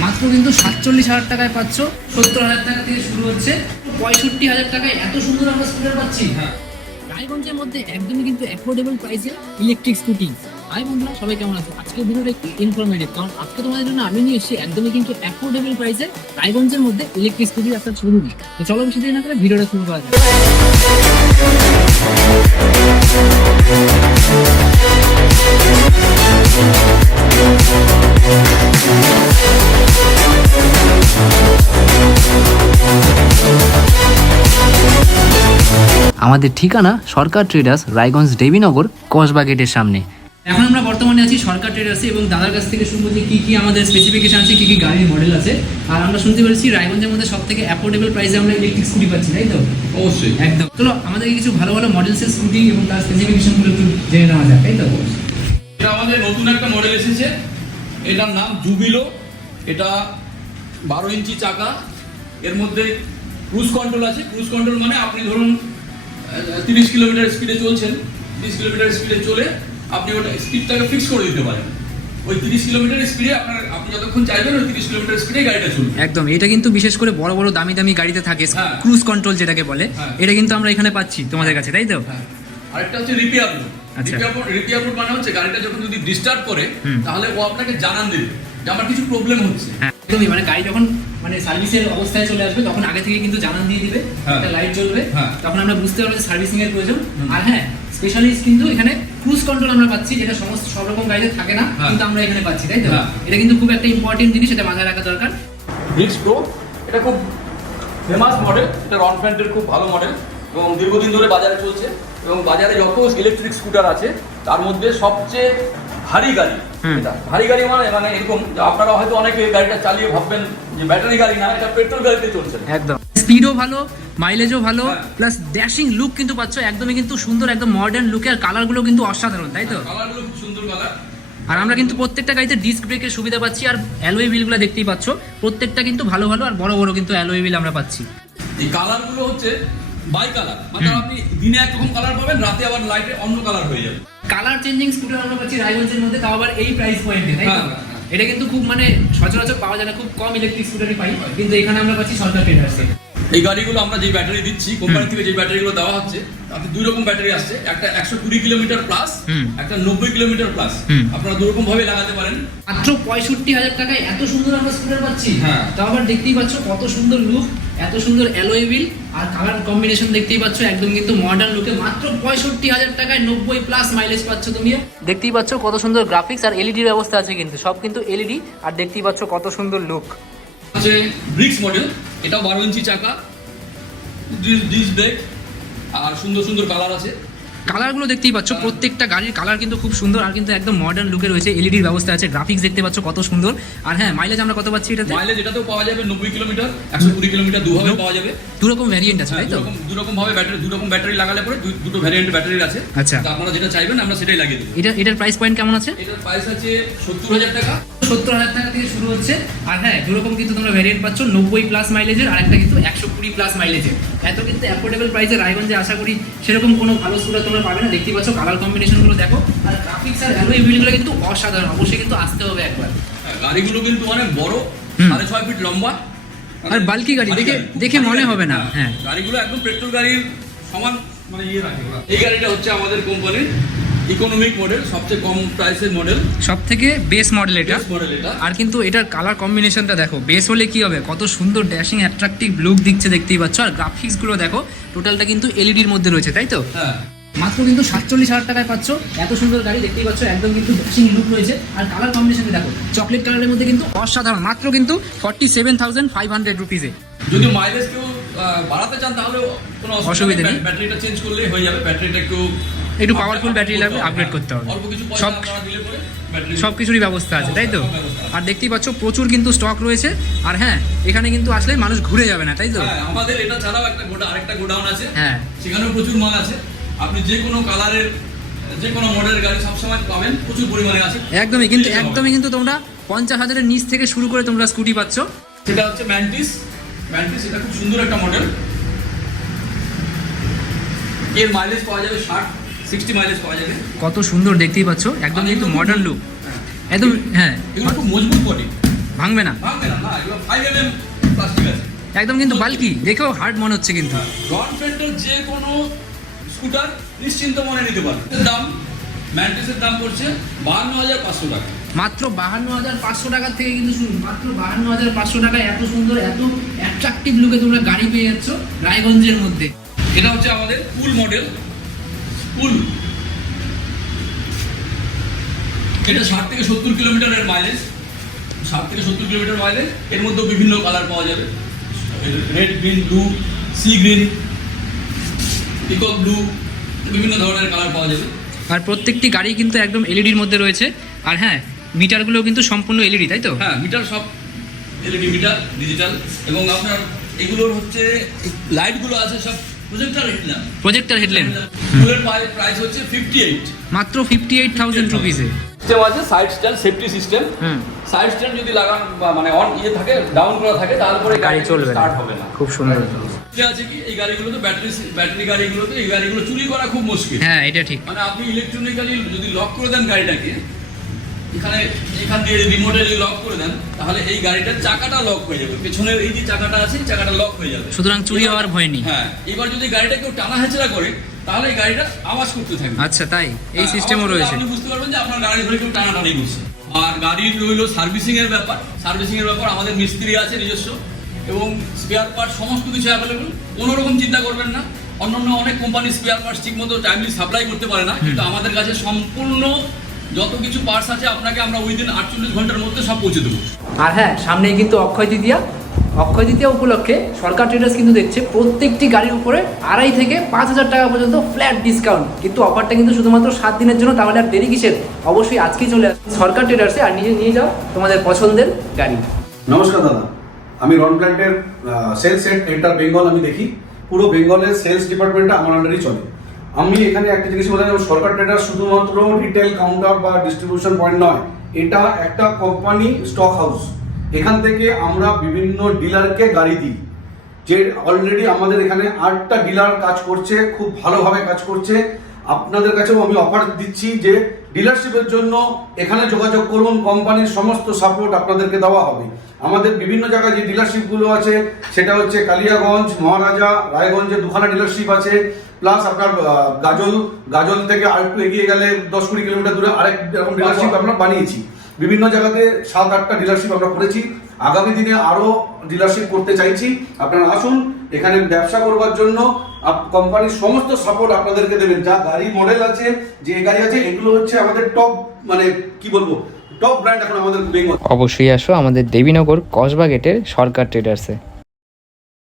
মাত্র কিন্তু সাতচল্লিশ হাজার টাকায় পাচ্ছ। সত্তর হাজার টাকা থেকে শুরু হচ্ছে। পঁয়ষট্টি হাজার টাকায় এত সুন্দর আমরা স্কুটার পাচ্ছি। হ্যাঁ। রায়গঞ্জের মধ্যে একদমই কিন্তু অ্যাফোর্ডেবল প্রাইসে ইলেকট্রিক স্কুটি হাই বন্ধুরা সবাই কেমন আছে? আজকে ভিডিওটা একটু ইনফরমেটিভ কারণ আজকে তোমাদের জন্য আমি নিয়ে এসেছি একদমই কিন্তু অ্যাফোর্ডেবল প্রাইসে রায়গঞ্জের মধ্যে ইলেকট্রিক স্কুটির একটা শুরু তো চলো বেশি দেরি না করে ভিডিওটা শুরু করা যাক। আমাদের ঠিকানা সরকার ট্রেডার্স রায়গঞ্জ দেবীনগর কসবা গেটের সামনে। এখন আমরা বর্তমানে আছি সরকার ট্রেডার্সে এবং দাদার কাছ থেকে শুনব যে কী কী আমাদের স্পেসিফিকেশন আছে কী কী গাড়ির মডেল আছে। আর আমরা শুনতে পেরেছি রায়গঞ্জের মধ্যে সব থেকে অ্যাফোর্ডেবল প্রাইসে আমরা ইলেকট্রিক স্কুটি পাচ্ছি তাই তো? অবশ্যই। একদম। চলো আমাদেরকে কিছু ভালো ভালো মডেলসের স্কুটি এবং তার স্পেসিফিকেশনগুলো একটু জেনে নেওয়া যাক তাই তো? আমাদের নতুন একটা মডেল এসেছে। এটার নাম জুবিলো এটা বারো ইঞ্চি চাকা। এর মধ্যে ক্রুজ কন্ট্রোল আছে। ক্রুজ কন্ট্রোল মানে আপনি ধরুন তিরিশ কিলোমিটার স্পিডে চলছেন। তিরিশ কিলোমিটার স্পিডে চলে আপনি ওটা স্পিডটাকে ফিক্স করে দিতে পারেন। ওই তিরিশ কিলোমিটার স্পিডে আপনার আপনি যতক্ষণ চাইবেন ওই তিরিশ কিলোমিটার স্পিডে গাড়িটা চলবে। একদম। এটা কিন্তু বিশেষ করে বড় বড় দামি দামি গাড়িতে থাকে। হ্যাঁ। ক্রুজ কন্ট্রোল যেটাকে বলে। হ্যাঁ। এটা কিন্তু আমরা এখানে পাচ্ছি তোমাদের কাছে তাই তো? হ্যাঁ। আরেকটা হচ্ছে repair. Repair mode repair mode মানে হচ্ছে গাড়িটা যখন যদি ডিস্টার্ব করে তাহলে ও আপনাকে জানান দেবে যে আমার কিছু প্রবলেম হচ্ছে। হ্যাঁ। একদমই মানে গাড়ি যখন মানে সার্ভিসের অবস্থায় চলে আসবে তখন আগে থেকে কিন্তু জানান দিয়ে দিবে হ্যাঁ। একটা লাইট জ্বলবে হ্যাঁ। তখন আমরা বুঝতে পারব যে সার্ভিসিং এর প্রয়োজন আর হ্যাঁ স্পেশালিস্ট কিন্তু এখানে ক্রুজ কন্ট্রোল আমরা পাচ্ছি যেটা সমস্ত সব রকম গাড়িতে থাকে না। কিন্তু আমরা এখানে পাচ্ছি তাই তো। এটা কিন্তু খুব একটা ইম্পর্টেন্ট জিনিস এটা মাথায় রাখা দরকার। ব্রিক্স প্রো এটা খুব ফেমাস মডেল এটা রন ফ্যান্টের খুব ভালো মডেল এবং দীর্ঘদিন ধরে বাজারে চলছে এবং বাজারে যত ইলেকট্রিক স্কুটার আছে তার মধ্যে সবচেয়ে ভারী গাড়ি এটা। ভারী গাড়ি মানে মানে এরকম আপনারা হয়তো অনেকে গাড়িটা চালিয়ে ভাববেন যে ব্যাটারি গাড়ি না এটা পেট্রোল গাড়িতে চলছে একদম। স্পিডও ভালো মাইলেজও ভালো হ্যাঁ। প্লাস ড্যাশিং লুক কিন্তু পাচ্ছ একদমই কিন্তু সুন্দর একদম মডার্ন লুকে আর কালারগুলো কিন্তু অসাধারণ তাই তো? কালারগুলো খুব সুন্দর কালার আর আমরা কিন্তু প্রত্যেকটা গাড়িতে ডিস্ক ব্রেকের সুবিধা পাচ্ছি আর অ্যালোয় হুইলগুলো দেখতেই পাচ্ছ প্রত্যেকটা কিন্তু ভালো ভালো আর বড় বড় কিন্তু অ্যালোয় হুইল আমরা পাচ্ছি। এই কালারগুলো হচ্ছে বাই কালার মানে আপনি দিনে একরকম কালার পাবেন রাতে আবার লাইটে অন্য কালার হয়ে যাবে। কালার চেঞ্জিং স্কুটার আমরা পাচ্ছি রায়গঞ্জের মধ্যে তাও আবার এই প্রাইস পয়েন্টে তাই হ্যাঁ, হ্যাঁ, হ্যাঁ। এটা কিন্তু খুব মানে সচরাচর পাওয়া যায় না খুব কম ইলেকট্রিক স্কুটারই পাই কিন্তু এখানে আমরা পাচ্ছি সরকার ট্রেডার্সে এই গাড়িগুলো আমরা যে ব্যাটারি দিচ্ছি কোম্পানি থেকে যে ব্যাটারিগুলো দেওয়া হচ্ছে তাতে দুই রকম ব্যাটারি আসছে। একটা একশো কুড়ি কিলোমিটার প্লাস একটা নব্বই কিলোমিটার প্লাস আপনারা দু রকম ভাবে লাগাতে পারেন। মাত্র পঁয়ষট্টি হাজার টাকায় এত সুন্দর আমরা স্কুটার পাচ্ছি। হ্যাঁ। তাও আবার দেখতেই পাচ্ছ কত সুন্দর লুক এত সুন্দর অ্যালোয় হুইল আর কালার কম্বিনেশন দেখতেই পাচ্ছ একদম কিন্তু মডার্ন লুকে মাত্র পঁয়ষট্টি হাজার টাকায় নব্বই প্লাস মাইলেজ পাচ্ছ তুমি। দেখতেই পাচ্ছ কত সুন্দর গ্রাফিক্স আর এলইডির ব্যবস্থা আছে কিন্তু। সব কিন্তু এলইডি আর দেখতেই পাচ্ছ কত সুন্দর লুক হচ্ছে ব্রিক্স মডেল এটাও বারো ইঞ্চি চাকা ডিস ব্রেক আর সুন্দর সুন্দর কালার আছে। কালারগুলো দেখতেই পাচ্ছ প্রত্যেকটা গাড়ির কালার কিন্তু খুব সুন্দর আর কিন্তু একদম মডার্ন লুকে রয়েছে এলইডির ব্যবস্থা আছে গ্রাফিক্স দেখতে পাচ্ছ কত সুন্দর। আর হ্যাঁ মাইলেজ আমরা কত পাচ্ছি এটাতে? মাইলেজ এটাতেও পাওয়া যাবে নব্বই কিলোমিটার একশো কুড়ি কিলোমিটার দুভাবে পাওয়া যাবে। দু রকম ভ্যারিয়েন্ট আছে তাই তো? দুরকম দুরকম ভাবে ব্যাটারি দুরকম ব্যাটারি লাগালে পরে দু- দুটো ভ্যারিয়েন্ট ব্যাটারি আছে। আচ্ছা। তো আপনারা যেটা চাইবেন আমরা সেটাই লাগিয়ে দেবো। এটা এটার প্রাইস পয়েন্ট কেমন আছে? এটার প্রাইস আছে সত্তর হাজার টাকা। সত্তর হাজার টাকা থেকে শুরু হচ্ছে। আর হ্যাঁ দুরকম কিন্তু তোমরা ভ্যারিয়েন্ট পাচ্ছ নব্বই প্লাস মাইলেজের আর একটা কিন্তু একশো কুড়ি প্লাস মাইলেজের এত কিন্তু অ্যাফোর্ডেবল প্রাইসে রায়গঞ্জে আশা করি সেরকম কোনো ভালো স্কুটার তোমরা পাবে না। দেখতেই পাচ্ছ কালার কম্বিনেশনগুলো দেখো। আর গ্রাফিক্স আর অ্যালোই হুইলগুলো কিন্তু অসাধারণ। অবশ্যই কিন্তু আসতে হবে একবার। হ্যাঁ, গাড়িগুলো কিন্তু অনেক বড়। সাড়ে ছয় ফিট লম্বা। আর bulky গাড়ি, দেখে- দেখে মনে হবে না, হ্যাঁ। গাড়িগুলো একদম পেট্রোল গাড়ির সমান মানে ইয়ে রাখে এই গাড়িটা হচ্ছে আমাদের কোম্পানির ইকোনমিক মডেল সবচেয়ে কম প্রাইসের মডেল সব থেকে বেস মডেল এটা। মডেল এটা। আর কিন্তু এটার কালার কম্বিনেশনটা দেখো বেস হলে কি হবে? কত সুন্দর ড্যাশিং অ্যাট্রাকটিভ লুক দিচ্ছে দেখতেই পাচ্ছ। আর গ্রাফিক্সগুলো দেখো টোটালটা কিন্তু এলইডির মধ্যে রয়েছে তাই তো? হ্যাঁ। মাত্র কিন্তু সাতচল্লিশ হাজার টাকায় পাচ্ছ। এত সুন্দর গাড়ি দেখতেই পাচ্ছ একদম কিন্তু ড্যাশিং লুক রয়েছে। আর কালার কম্বিনেশন দেখো চকলেট কালারের মধ্যে কিন্তু অসাধারণ মাত্র কিন্তু forty seven thousand five hundred রুপিসে যদি মাইলেজ কেউ বাড়াতে চান তাহলে কোনো অসুবিধা নেই। ব্যাটারিটা চেঞ্জ করলেই হয়ে যাবে। ব্যাটারিটা একটু একটু পাওয়ারফুল ব্যাটারি লাগবে আপগ্রেড করতে হবে। সব সব কিছুরই ব্যবস্থা আছে তাই তো। আর দেখতেই পাচ্ছ প্রচুর কিন্তু স্টক রয়েছে। আর হ্যাঁ এখানে কিন্তু আসলে মানুষ ঘুরে যাবে না তাই তো? হ্যাঁ আমাদের এটা ছাড়াও একটা গোডা আরেকটা গোডাউন আছে। হ্যাঁ। সেখানেও প্রচুর মাল আছে। আপনি যে কোনো কালারের যে কোনো মডেলের গাড়ি সবসময় পাবেন প্রচুর পরিমাণে আছে। একদমই কিন্তু একদমই কিন্তু তোমরা পঞ্চাশ হাজারের নিচ থেকে শুরু করে তোমরা স্কুটি পাচ্ছ। সেটা হচ্ছে ম্যান্টিস ম্যান্টিস এটা খুব সুন্দর একটা মডেল এর মাইলেজ পাওয়া যাবে ষাট সিক্সটি মাইলেজ পাওয়া যাবে। কত সুন্দর দেখতেই পাচ্ছ একদম কিন্তু মডার্ন লুক একদম হ্যাঁ। এগুলো খুব মজবুত বডি ভাঙবে না। ভাঙবে না না এগুলো ফাইভ এম এম প্লাস্টিক আছে। একদম কিন্তু বালকি দেখেও হার্ড মনে হচ্ছে কিন্তু। রন ফ্রেন্ডের যে কোনো স্কুটার নিশ্চিন্ত মনে নিতে পারবে দাম ম্যান্টিসের দাম পড়ছে বাহান্ন হাজার পাঁচশো টাকা। মাত্র বাহান্ন হাজার পাঁচশো টাকার থেকে কিন্তু শুনুন মাত্র বাহান্ন হাজার পাঁচশো টাকায় এত সুন্দর এত অ্যাট্রাকটিভ লুকে তোমরা গাড়ি পেয়ে যাচ্ছ রায়গঞ্জের মধ্যে। এটা হচ্ছে আমাদের ফুল মডেল ফুল এটা ষাট থেকে সত্তর কিলোমিটারের মাইলেজ ষাট থেকে সত্তর কিলোমিটার মাইলেজ এর মধ্যেও বিভিন্ন কালার পাওয়া যাবে। Red green blue sea green peacock blue বিভিন্ন ধরনের কালার পাওয়া যাবে। আর প্রত্যেকটি গাড়ি কিন্তু একদম এলইডির মধ্যে রয়েছে। আর হ্যাঁ মিটারগুলো কিন্তু সম্পূর্ণ এলইডি তাই তো? হ্যাঁ মিটার সব এলইডি মিটার ডিজিটাল এবং আপনার এগুলোর হচ্ছে লাইটগুলো আছে সব প্রজেক্টার হেডল্যাম্প ফুলের প্রাইস হচ্ছে ফিফটি এইট মাত্র ফিফটি এইট থাউজেন্ড রুপিসে সিস্টেম আছে side stand safety system side stand যদি লাগান বা মানে অন ইয়ে থাকে ডাউন করা থাকে তাহলে পরে গাড়ি চলবে না। স্টার্ট হবে না। খুব সুন্দর। যে আছে কি? এই গাড়িগুলোতে ব্যাটারি ব্যাটারি গাড়িগুলোতে এই গাড়িগুলো চুরি করা খুব মুশকিল। হ্যাঁ এটা ঠিক। মানে আপনি ইলেকট্রনিক্যালি যদি লক করে দেন গাড়িটাকে এখানে এখান দিয়ে রিমোটে যদি লক করে দেন তাহলে এই গাড়িটার চাকাটা লক হয়ে যাবে। পেছনের এই যে চাকাটা আছে চাকাটা লক হয়ে যাবে। সুতরাং চুরি হওয়ার ভয় নেই। হ্যাঁ এবার যদি গাড়িটা কেউ টানা হেঁচড়া করে তাহলে এই গাড়িটা আওয়াজ করতে থাকবে। আচ্ছা তাই? এই হ্যাঁ, সিস্টেমও রয়েছে। আপনি বুঝতে পারবেন যে আপনার গাড়ি ধরে কেউ টানাটানি করছে। আর গাড়ির রইল সার্ভিসিং এর ব্যাপার। সার্ভিসিং এর ব্যাপার আমাদের মিস্ত্রি আছে নিজস্ব এবং স্পেয়ার পার্ট সমস্ত কিছু অ্যাভেলেবল কোনো রকম চিন্তা করবেন না। অন্যান্য অনেক কোম্পানি স্পেয়ার পার্টস ঠিক মতো টাইমলি সাপ্লাই করতে পারে না কিন্তু আমাদের কাছে সম্পূর্ণ যত কিছু পার্স আছে আপনাকে আমরা উইদিন আটচল্লিশ ঘণ্টার মধ্যে সব পৌঁছে দেবো। আর হ্যাঁ সামনেই কিন্তু অক্ষয় তৃতীয়া। অক্ষয় তৃতীয়া উপলক্ষে সরকার ট্রেডার্স কিন্তু দেখছে প্রত্যেকটি গাড়ির উপরে আড়াই থেকে পাঁচ হাজার টাকা পর্যন্ত ফ্ল্যাট ডিসকাউন্ট কিন্তু অফারটা কিন্তু শুধুমাত্র সাত দিনের জন্য তাহলে আর দেরি কিসের? অবশ্যই আজকেই চলে আসুন সরকার ট্রেডার্সে আর নিজে নিয়ে যাও তোমাদের পছন্দের গাড়ি। নমস্কার দাদা আমি রন প্ল্যান্টের সেলস হেড এন্টার বেঙ্গল আমি দেখি। পুরো বেঙ্গলের সেলস ডিপার্টমেন্টটা আমার আন্ডারই চলে। আমি এখানে একটা জিনিস বলে সরকার ট্রেডার শুধুমাত্র রিটেল কাউন্টার বা ডিস্ট্রিবিউশন পয়েন্ট নয়, এটা একটা কোম্পানি স্টক হাউস এখান থেকে আমরা বিভিন্ন ডিলারকে গাড়ি দিই। যে অলরেডি আমাদের এখানে আটটা ডিলার কাজ করছে, খুব ভালোভাবে কাজ করছে। আপনাদের কাছেও আমি অফার দিচ্ছি যে ডিলারশিপের জন্য এখানে যোগাযোগ করুন, কোম্পানির সমস্ত সাপোর্ট আপনাদেরকে দেওয়া হবে। আমাদের বিভিন্ন জায়গায় যে ডিলারশিপগুলো আছে, সেটা হচ্ছে কালিয়াগঞ্জ, মহারাজা, রায়গঞ্জে দুখানা ডিলারশিপ আছে প্লাস আপনার গাজল গাজল থেকে আরেকটু এগিয়ে গেলে দশ কুড়ি কিলোমিটার দূরে আরেক এরকম ডিলারশিপ আমরা বানিয়েছি। বিভিন্ন জায়গাতে সাত আটটা ডিলারশিপ আমরা করেছি। আগামী দিনে আরও ডিলারশিপ করতে চাইছি। আপনারা আসুন, এখানে ব্যবসা করবার জন্য কোম্পানির সমস্ত সাপোর্ট আপনাদেরকে দেবেন। যা গাড়ি মডেল আছে, যে গাড়ি আছে, এগুলো হচ্ছে আমাদের টপ মানে কি বলব টপ ব্র্যান্ড এখন আমাদের অবশ্যই আসো, আমাদের দেবীনগর কসবা গেটের সরকার ট্রেডার্সে